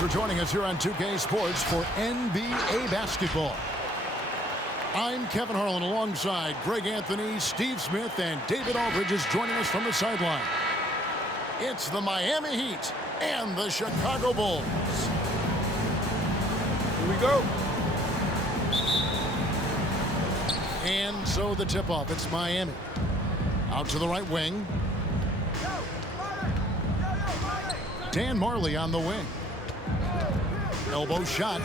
for joining us here on 2K Sports for NBA basketball. I'm Kevin Harlan alongside Greg Anthony, Steve Smith, and David Aldridge is joining us from the sideline. It's the Miami Heat and the Chicago Bulls. Here we go. And so the tip-off, it's Miami. Out to the right wing. Dan Marley on the wing. Elbow shot.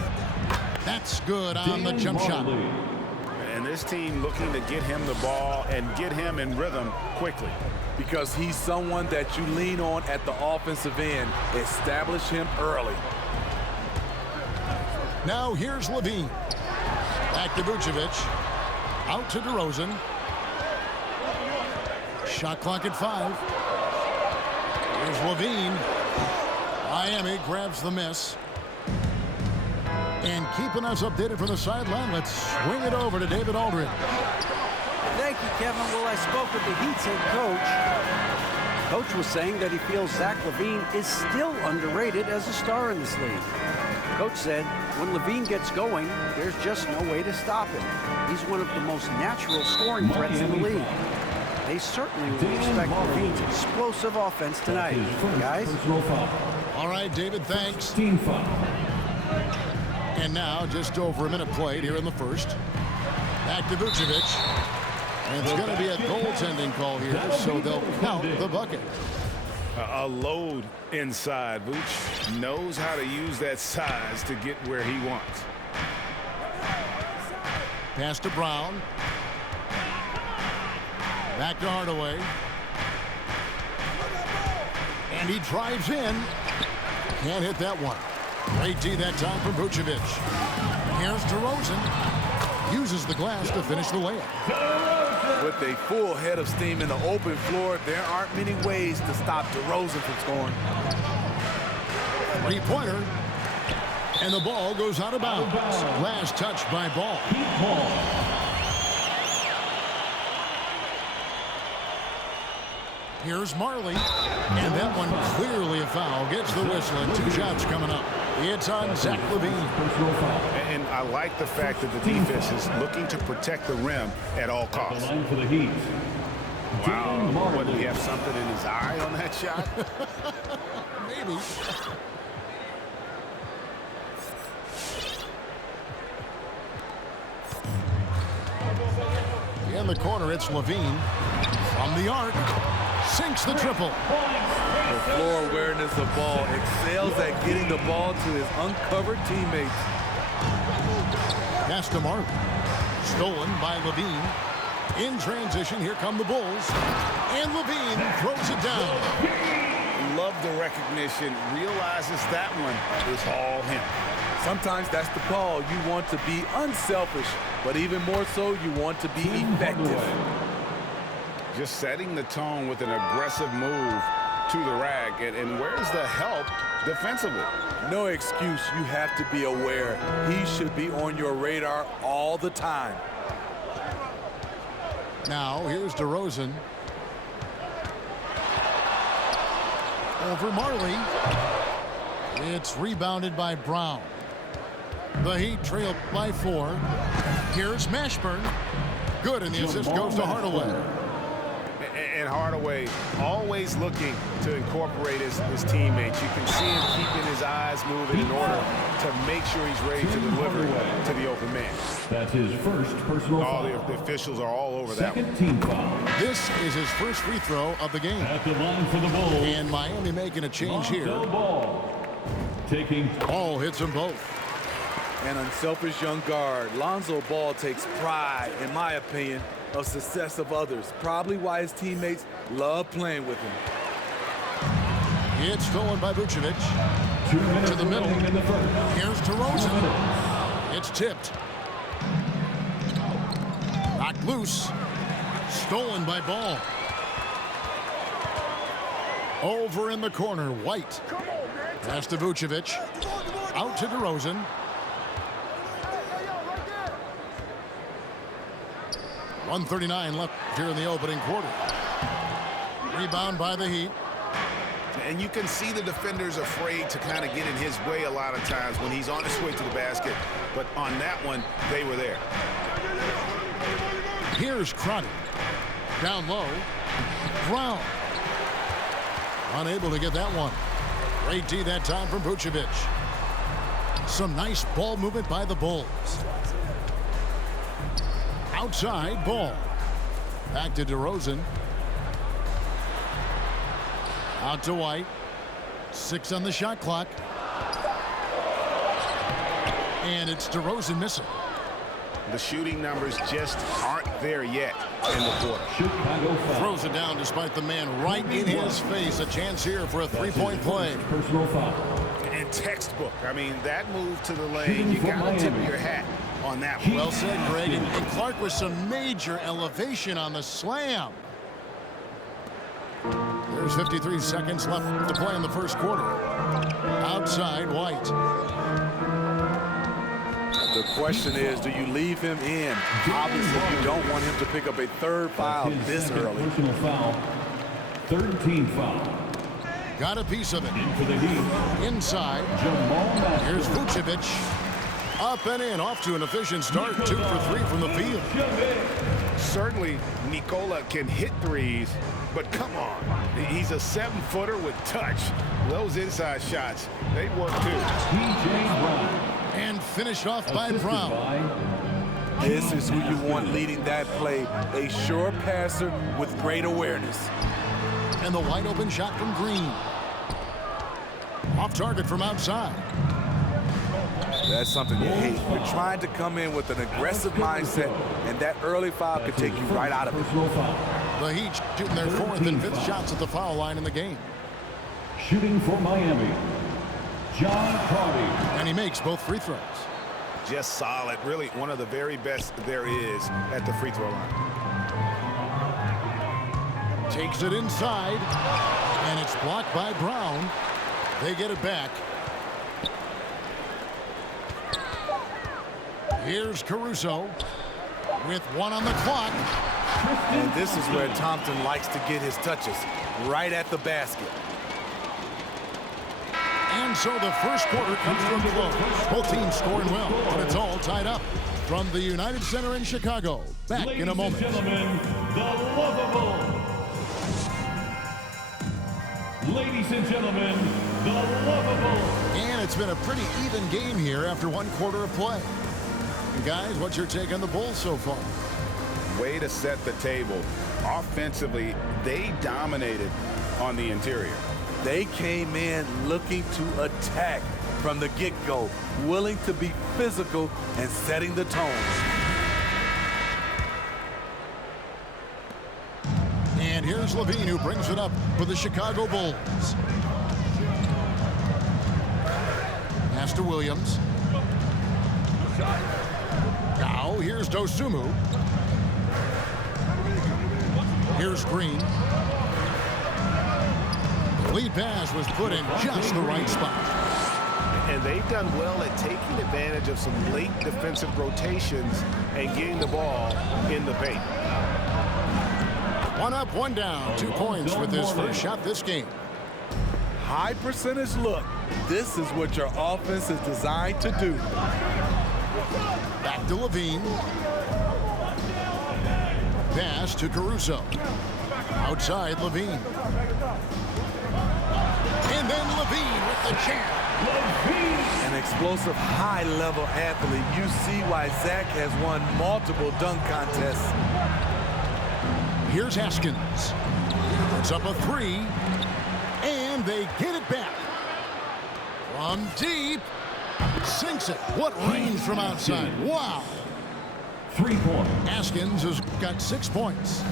That's good on the jump shot. And this team looking to get him the ball and get him in rhythm quickly. Because he's someone that you lean on at the offensive end. Establish him early. Now here's Levine. Back to Vucevic. Out to DeRozan. Shot clock at 5. Here's Levine. Miami grabs the miss. And keeping us updated from the sideline, let's swing it over to David Aldridge. Thank you, Kevin. Well, I spoke with the Heat's head coach. Coach was saying that he feels Zach LaVine is still underrated as a star in this league. Coach said when LaVine gets going, there's just no way to stop him. He's one of the most natural scoring threats in the league. They certainly will expect LaVine's explosive offense tonight. Guys? All right, David, thanks. And now, just over a minute played here in the first. Back to Vucevic. And it's going to be a goaltending call here, so they'll count the bucket. A load inside. Vooch knows how to use that size to get where he wants. Pass to Brown. Back to Hardaway. And he drives in. Can't hit that one. Great D that time from Vucevic. Here's DeRozan. Uses the glass to finish the layup. With a full head of steam in the open floor, there aren't many ways to stop DeRozan from scoring. Three-pointer. And the ball goes out of bounds. Last touch by Ball. Here's Marley. And that one clearly a foul. Gets the whistle and 2 shots coming up. It's on Zach LaVine. And I like the fact that the defense is looking to protect the rim at all costs. For the Heat. Wow, what, did he have something in his eye on that shot? Maybe. In the corner, it's LaVine. From the arc. Sinks the triple. The floor awareness of ball, excels at getting the ball to his uncovered teammates. Pass to Marley. Stolen by LaVine. In transition, here come the Bulls. And LaVine throws it down. Love the recognition. Realizes that one is all him. Sometimes that's the call. You want to be unselfish, but even more so, you want to be effective. Just setting the tone with an aggressive move to the rack. And where's the help defensively? No excuse. You have to be aware. He should be on your radar all the time. Now, here's DeRozan. Over Marley. It's rebounded by Brown. The Heat trail by 4. Here's Mashburn. Good, and the assist goes to Hardaway. And Hardaway always looking to incorporate his teammates. You can see him keeping his eyes moving in order to make sure he's ready to deliver to the open man. That's his first personal foul. The officials are all over that one. Second team foul. This is his first free throw of the game. At the line for the Bulls. And Miami making a change here. Ball. Taking. Ball hits them both. An unselfish young guard. Lonzo Ball takes pride, in my opinion, of success of others. Probably why his teammates love playing with him. It's stolen by Vucevic. To the middle. Here's DeRozan. It's tipped. Knocked loose. Stolen by Ball. Over in the corner, White. Pass to Vucevic. Out to DeRozan. .139 left here in the opening quarter. Rebound by the Heat. And you can see the defenders afraid to kind of get in his way a lot of times when he's on his way to the basket. But on that one, they were there. Here's Crotty. Down low. Brown. Unable to get that one. Great D that time from Vucevic. Some nice ball movement by the Bulls. Outside ball. Back to DeRozan. Out to White. 6 on the shot clock. And it's DeRozan missing. The shooting numbers just aren't there yet in the quarter. Chicago foul. Throws it down despite the man right in his face. A chance here for a three-point play. Personal foul. And textbook. I mean, that move to the lane, you got to tip your hat on that one. Well said, Greg. And Clark with some major elevation on the slam. There's 53 seconds left to play in the first quarter. Outside White. The question is, do you leave him in? Obviously, you don't want him to pick up a third foul this early. Personal foul. 13 foul. Got a piece of it. In for the Heat. Inside. Jamal Masters. Here's Vucevic. Up and in. Off to an efficient start. 2 for 3 from the field. Certainly, Nikola can hit threes, but come on. He's a 7-footer with touch. Those inside shots, they work too. T.J. Brown. And finished off by Assisted Brown. by This is who you want leading that play. A sure passer with great awareness. And the wide open shot from Green. Off target from outside. That's something you hate. You're trying to come in with an aggressive mindset, and that early foul could take you right out of it. Personal foul. The Heat shooting their 4th and 5th shots at the foul line in the game. Shooting for Miami. John Crotty. And he makes both free throws. Just solid. Really one of the very best there is at the free throw line. Takes it inside. And it's blocked by Brown. They get it back. Here's Caruso with 1 on the clock. And this is where Thompson likes to get his touches, right at the basket. And so the first quarter comes to a close. Both teams scoring well, and it's all tied up. From the United Center in Chicago, back in a moment. Ladies and gentlemen, the lovable. Ladies and gentlemen, the lovable. And it's been a pretty even game here after 1 quarter of play. And guys, what's your take on the Bulls so far? Way to set the table. Offensively, they dominated on the interior. They came in looking to attack from the get-go, willing to be physical and setting the tone. And here's Levine, who brings it up for the Chicago Bulls. Pass to Williams. Now here's Dosunmu. Here's Green. Lead pass was put in just the right spot. And they've done well at taking advantage of some late defensive rotations and getting the ball in the paint. 1 up, 1 down. 2 points with his first shot this game. High percentage look. This is what your offense is designed to do. Back to Levine. Pass to Caruso. Outside Levine. And then Levine with the jam. An explosive high-level athlete. You see why Zach has won multiple dunk contests. Here's Haskins. It's up a 3. And they get it back. From deep. Sinks it. What range from outside. Wow. 3 points. Haskins has got 6 points.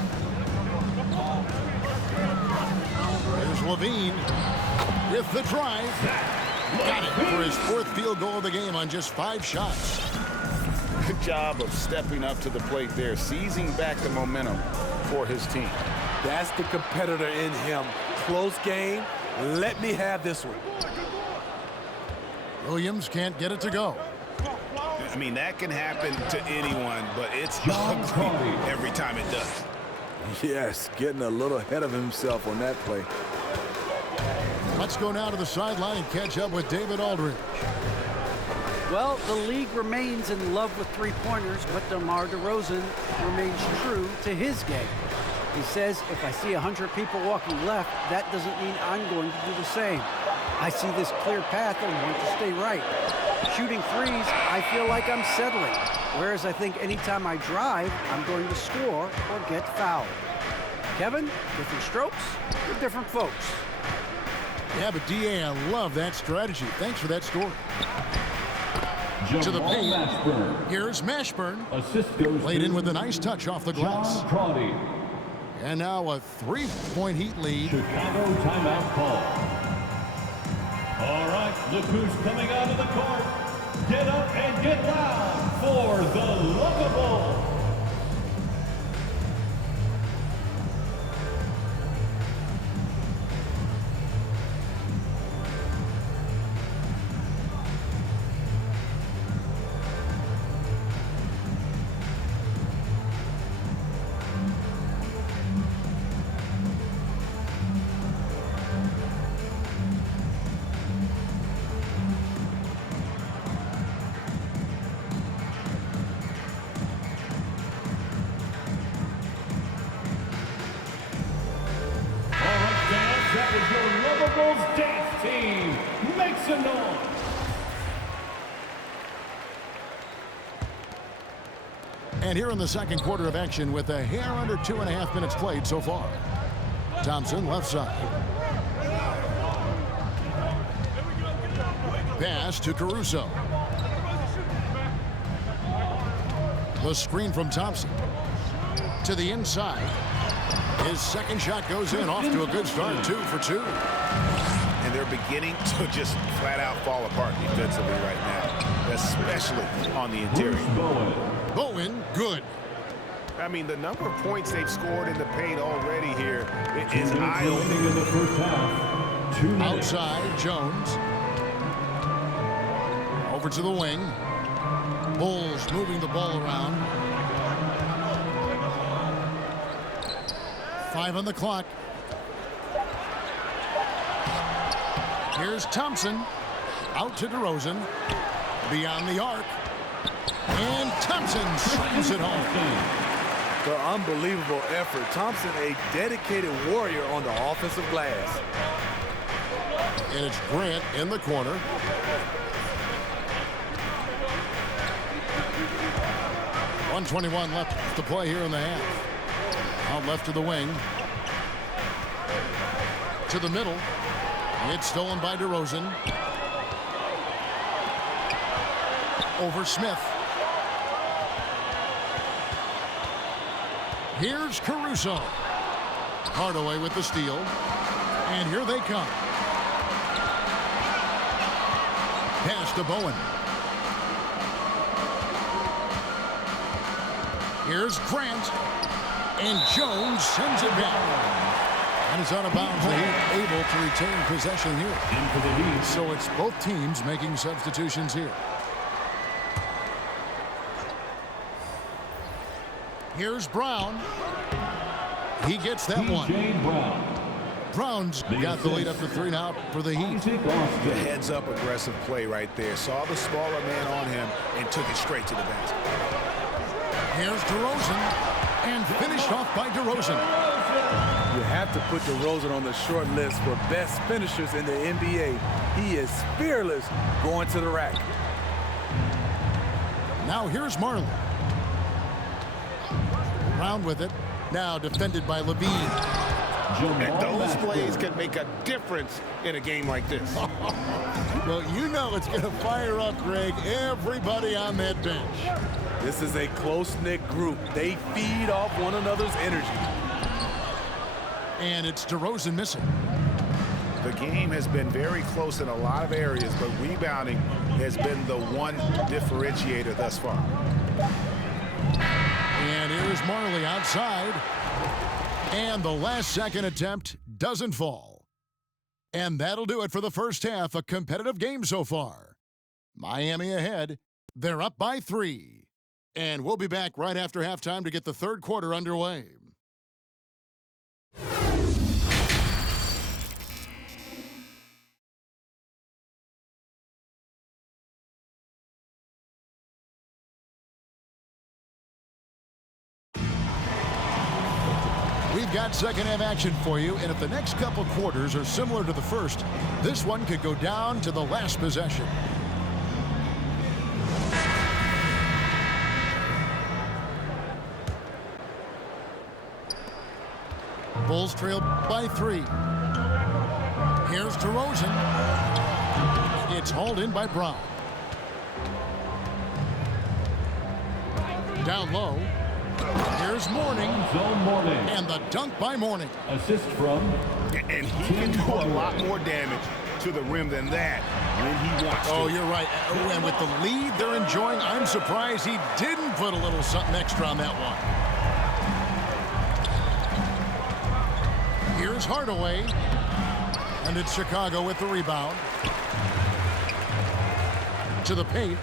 There's Levine with the drive. Got it for his 4th field goal of the game on just 5 shots. Good job of stepping up to the plate there, seizing back the momentum for his team. That's the competitor in him. Close game. Let me have this one. Williams can't get it to go. I mean, that can happen to anyone, but it's John ugly Crotty. every time it does. Yes, getting a little ahead of himself on that play. Let's go now to the sideline and catch up with David Aldridge. Well, the league remains in love with three-pointers, but DeMar DeRozan remains true to his game. He says, if I see 100 people walking left, that doesn't mean I'm going to do the same. I see this clear path and want to stay right. Shooting threes, I feel like I'm settling. Whereas I think anytime I drive, I'm going to score or get fouled. Kevin, different strokes for different folks. Yeah, but D.A., I love that strategy. Thanks for that story. To the Jamal paint. Mashburn. Here's Mashburn. Assist goes Played to in with a nice touch off the glass. John Crotty. And now a 3-point Heat lead. Chicago timeout call. All right, look who's coming out of the court. Get up and get loud for the Lovable. That is your Lovables dance team. Make some noise. And here in the second quarter of action with a hair under 2.5 minutes played so far. Thompson left side. Pass to Caruso. The screen from Thompson. To the inside. His second shot goes in, off to a good start, 2 for 2. And they're beginning to just flat out fall apart defensively right now, especially on the interior. Bowen, good. I mean, the number of points they've scored in the paint already here is Remaining eye-opening. in the first half. 2 minutes. Outside, Jones. Over to the wing. Bulls moving the ball around. 5 on the clock. Here's Thompson. Out to DeRozan. Beyond the arc. And Thompson slams it home. The unbelievable effort. Thompson, a dedicated warrior on the offensive glass. And it's Grant in the corner. .121 left to play here in the half. Out left to the wing. To the middle. It's stolen by DeRozan. Over Smith. Here's Caruso. Hardaway with the steal. And here they come. Pass to Bowen. Here's Grant. And Jones sends it back. And it's out of bounds. The Heat able to retain possession here. Into the Heat. So it's both teams making substitutions here. Here's Brown. He gets that one. T.J. Brown. Brown's got the lead up to 3 now for the Heat. Isaac The Austin. heads-up aggressive play right there. Saw the smaller man on him and took it straight to the basket. Here's DeRozan. And finished off by DeRozan. You have to put DeRozan on the short list for best finishers in the NBA. He is fearless going to the rack. Now here's Marley. Brown with it. Now defended by Levine. And Jamal those Mashburn. plays can make a difference in a game like this. Well, you know it's going to fire up, Greg, everybody on that bench. This is a close-knit group. They feed off one another's energy. And it's DeRozan missing. The game has been very close in a lot of areas, but rebounding has been the one differentiator thus far. And here's Marley outside. And the last second attempt doesn't fall. And that'll do it for the first half. A competitive game so far. Miami ahead. They're up by 3. And we'll be back right after halftime to get the third quarter underway. got second half action for you, and if the next couple quarters are similar to the first, this one could go down to the last possession. Bulls trail by 3. Here's DeRozan. It's hauled in by Brown. Down low. Here's Mourning. And the dunk by Mourning. Assist from. And he can do a lot more damage to the rim than that when he wants to. Oh, you're right. And with the lead they're enjoying, I'm surprised he didn't put a little something extra on that one. Here's Hardaway. And it's Chicago with the rebound. To the paint.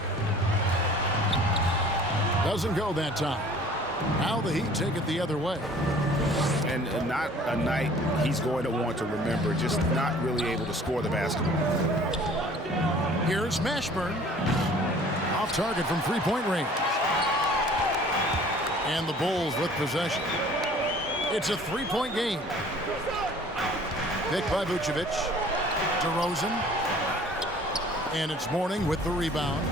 Doesn't go that time. Now the Heat take it the other way. And not a night he's going to want to remember, just not really able to score the basketball. Here's Mashburn. Off target from three-point range. And the Bulls with possession. It's a three-point game. Picked by Vucevic. DeRozan. And it's Mourning with the rebound.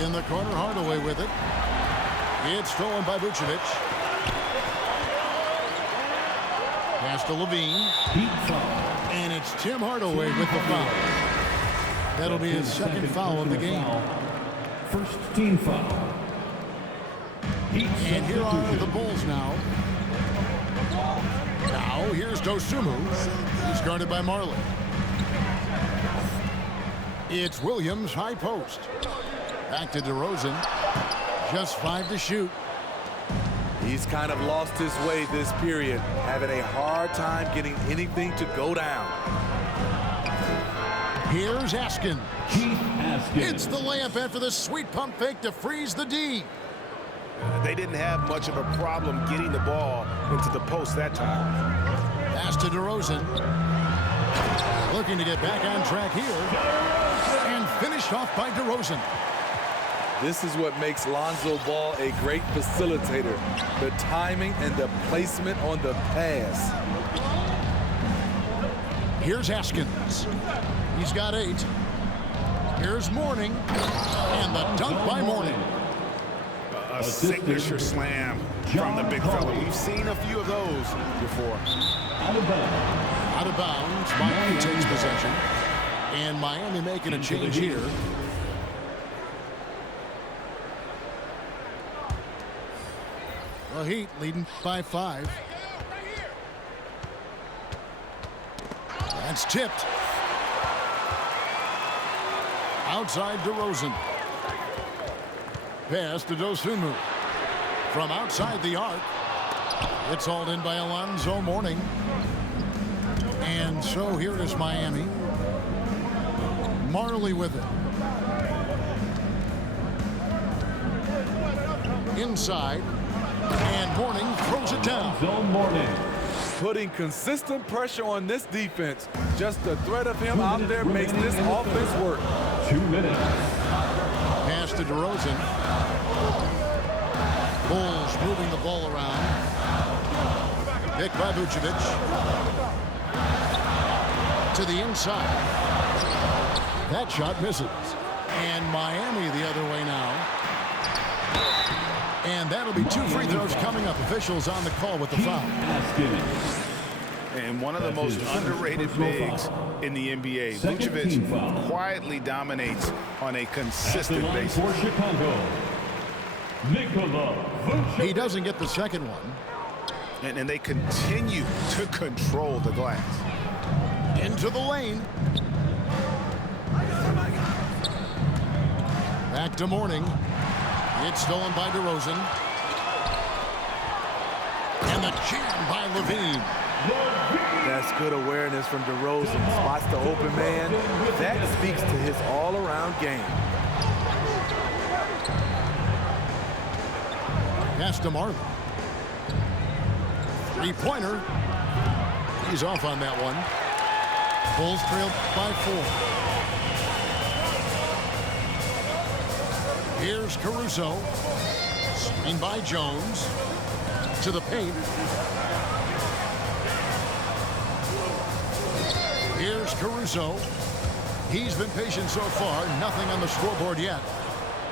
In the corner, Hardaway with it. It's stolen by Vucevic. Pass to Levine. And it's Tim Hardaway with the foul. That'll be his second foul of the game. First team foul. And here are the Bulls now. Now here's Dosunmu. He's guarded by Marley. It's Williams, high post. Back to DeRozan. Just 5 to shoot. He's kind of lost his way this period, having a hard time getting anything to go down. Here's Askin. Keith Askin. It's the layup after the sweet pump fake to freeze the D. They didn't have much of a problem getting the ball into the post that time. Pass to DeRozan. Looking to get back on track here. And finished off by DeRozan. This is what makes Lonzo Ball a great facilitator. The timing and the placement on the pass. Here's Haskins. He's got 8. Here's Mourning. And the dunk by Mourning. A signature slam from the big fella. We've seen a few of those before. Out of bounds. Out of bounds. Miami takes possession. And Miami making a change here. The Heat leading by 5. That's tipped. Outside DeRozan. Pass to Dosunmu. From outside the arc. It's hauled in by Alonzo Mourning. And so here is Miami. Marley with it. Inside. And Mourning throws it down. Zone Mourning. Putting consistent pressure on this defense. Just the threat of him out there makes this offense work. 2 minutes. Pass to DeRozan. Bulls moving the ball around. Picked by Vucevic. To the inside. That shot misses. And Miami the other way now. And that'll be 2 free throws coming up. Officials on the call with the foul. And one of the most underrated bigs in the NBA. Vucevic quietly dominates on a consistent basis. For Chicago, Nikola Vucevic. He doesn't get the second one. And they continue to control the glass. Into the lane. Back to Mourning. It's stolen by DeRozan. And the jam by Levine. That's good awareness from DeRozan. Spots the open man. That speaks to his all-around game. Pass to Marley. Three-pointer. He's off on that one. Bulls trail by 4. Here's Caruso. Screen by Jones. To the paint. Here's Caruso. He's been patient so far. Nothing on the scoreboard yet.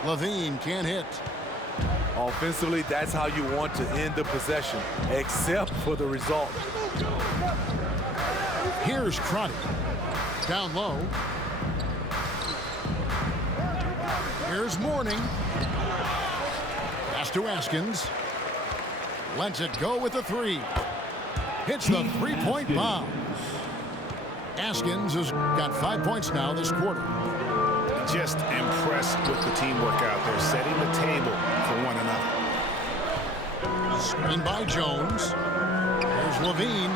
LaVine can't hit. Offensively, that's how you want to end the possession, except for the result. Here's Crotty. Down low. Here's Mourning. Pass to Askins. Lets it go with the three. Hits the three-point bomb. Askins has got 5 points now this quarter. Just impressed with the teamwork out there, setting the table for one another. Screen by Jones. There's LaVine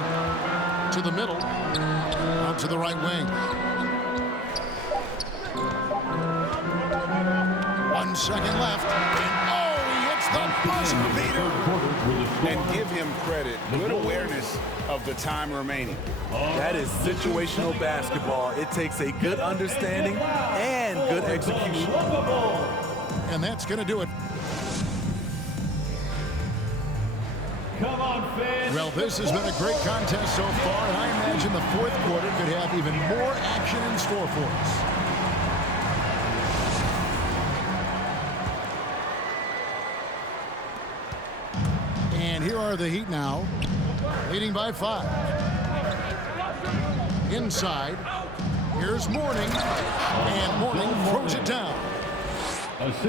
to the middle. Out to the right wing. 1 second left. And oh, he hits the buzzer beater. And give him credit. Good awareness of the time remaining. That is situational basketball. It takes a good understanding and good execution. And that's going to do it. Come on, fans. Well, this has been a great contest so far, and I imagine the fourth quarter could have even more action in store for us. And here are the Heat now, leading by 5. Inside, here's Mourning, and Mourning throws it down.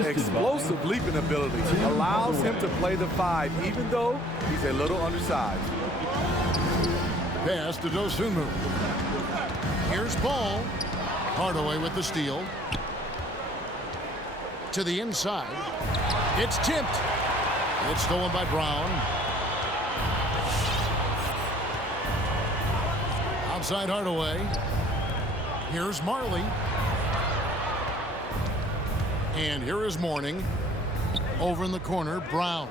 Explosive leaping ability allows him to play the 5, even though he's a little undersized. Pass to Dosunmu. Here's Ball. Hardaway with the steal. To the inside. It's tipped. It's stolen by Brown. Outside Hardaway. Here's Marley. And here is Mourning. Over in the corner, Brown.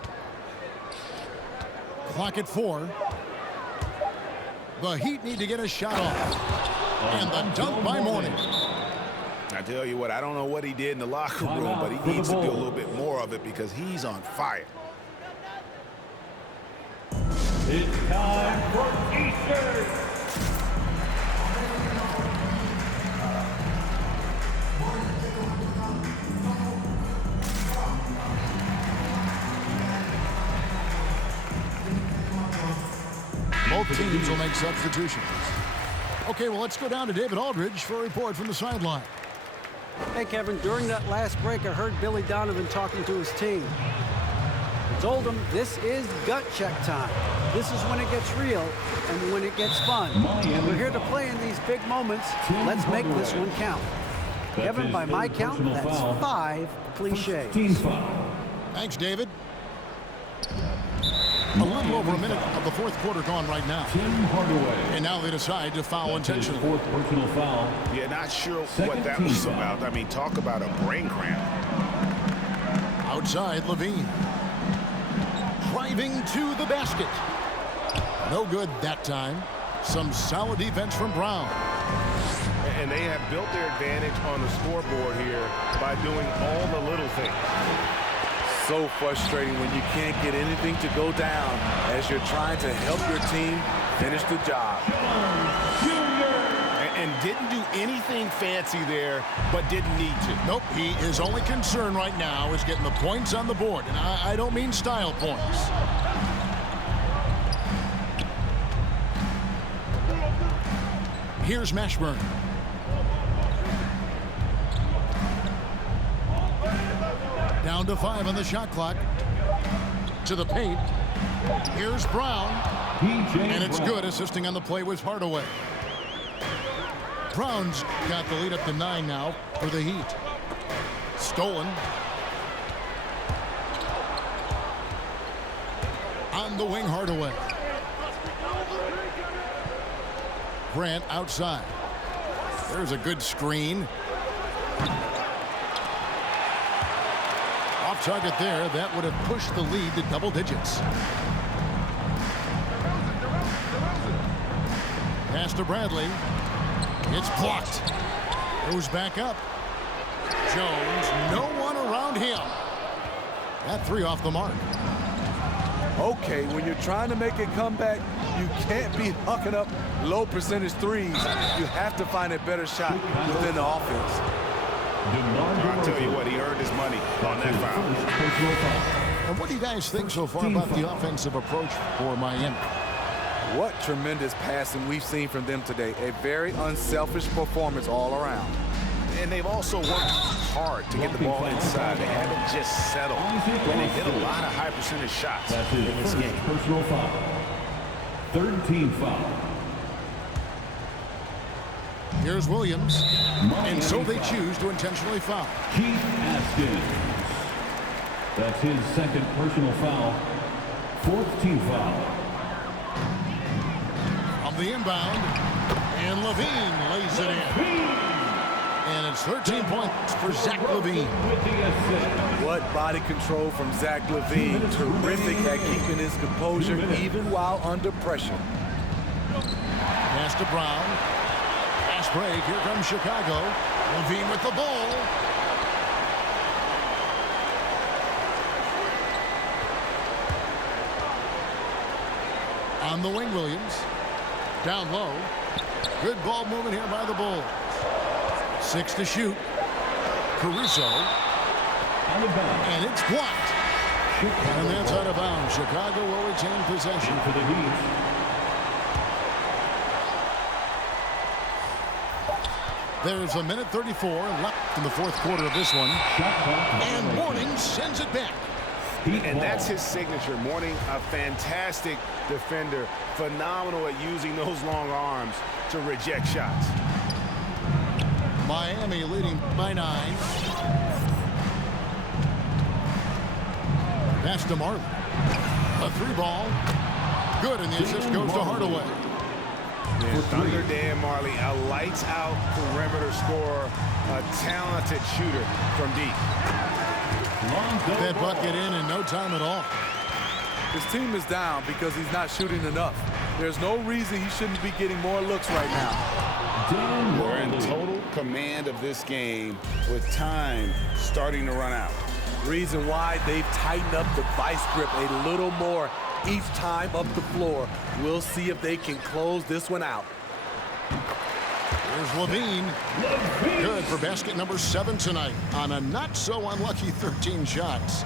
Clock at 4. The Heat need to get a shot off. And the dunk by Mourning. I tell you what, I don't know what he did in the locker room, but he needs to do a little bit more of it because he's on fire. It's time for Eastern. Both teams will make substitutions. Okay, well, let's go down to David Aldridge for a report from the sideline. Hey, Kevin, during that last break, I heard Billy Donovan talking to his team. He told them this is gut check time. This is when it gets real and when it gets fun. We're here to play in these big moments. Let's make this one count. Kevin, by my count, that's 5 cliches. Thanks, David. A little over a minute of the fourth quarter gone right now. Tim Hardaway. And now they decide to foul intentionally. Fourth personal foul. Yeah, not sure what that was about. I mean, talk about a brain cramp. Outside, LaVine. Driving to the basket. No good that time. Some solid defense from Brown. And they have built their advantage on the scoreboard here by doing all the little things. So frustrating when you can't get anything to go down as you're trying to help your team finish the job. And didn't do anything fancy there, but didn't need to. Nope, his only concern right now is getting the points on the board. And I don't mean style points. Here's Mashburn. Down to 5 on the shot clock. To the paint. Here's Brown. And it's good. Assisting on the play was Hardaway. Brown's got the lead up to 9 now for the Heat. Stolen. On the wing, Hardaway. Grant outside. There's a good screen. Off target there. That would have pushed the lead to double digits. Pass to Bradley. It's blocked. Goes back up. Jones, no one around him. That 3 off the mark. Okay, when you're trying to make a comeback, you can't be hucking up low percentage threes. You have to find a better shot within the offense. I'll tell you what, he earned his money on that foul. And what do you guys think so far about the offensive approach for Miami? What tremendous passing we've seen from them today. A very unselfish performance all around. And they've also worked hard to get the ball inside. They haven't just settled. And they hit a lot of high percentage shots in this game. Personal foul. Third team foul. Here's Williams. And so they choose to intentionally foul. Keith Askins. That's his second personal foul. Fourth team foul. On the inbound. And Levine lays it in. And it's 13 points for Zach LaVine. What body control from Zach LaVine. Terrific at keeping his composure even while under pressure. Pass to Brown. Pass break. Here comes Chicago. LaVine with the ball. On the wing, Williams. Down low. Good ball movement here by the Bulls. 6 to shoot. Caruso. And it's blocked. And that's out of bounds. Chicago will retain possession. For the Heat. There's a minute 34 left in the fourth quarter of this one. And Mourning sends it back. And that's his signature. Mourning, a fantastic defender. Phenomenal at using those long arms to reject shots. Miami leading by 9. Pass to Marley. A 3-ball. Good, and the assist goes to Hardaway. Thunder Dan Marley, a lights-out perimeter scorer, a talented shooter from deep. That bucket in no time at all. His team is down because he's not shooting enough. There's no reason he shouldn't be getting more looks right now. We're in total command of this game with time starting to run out. Reason why they've tightened up the vice grip a little more each time up the floor. We'll see if they can close this one out. Here's Levine. Good for basket number 7 tonight on a not-so-unlucky 13 shots.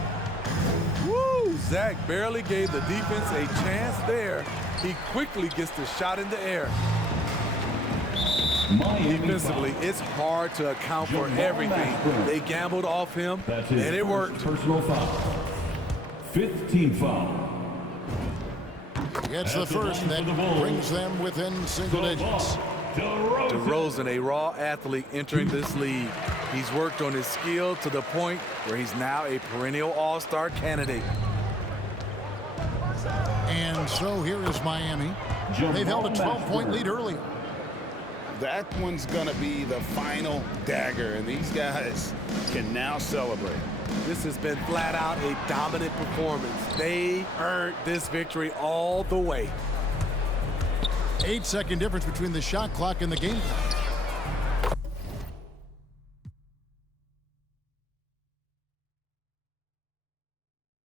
Woo! Zach barely gave the defense a chance there. He quickly gets the shot in the air. Defensively, it's hard to account for everything. They gambled off him, and it worked. Personal foul. Fifth team foul. Gets the first, and that brings them within single digits. DeRozan, a raw athlete entering this league. He's worked on his skill to the point where he's now a perennial all-star candidate. And so here is Miami. They've held a 12-point lead earlier. That one's going to be the final dagger, and these guys can now celebrate. This has been flat out a dominant performance. They earned this victory all the way. 8-second difference between the shot clock and the game clock.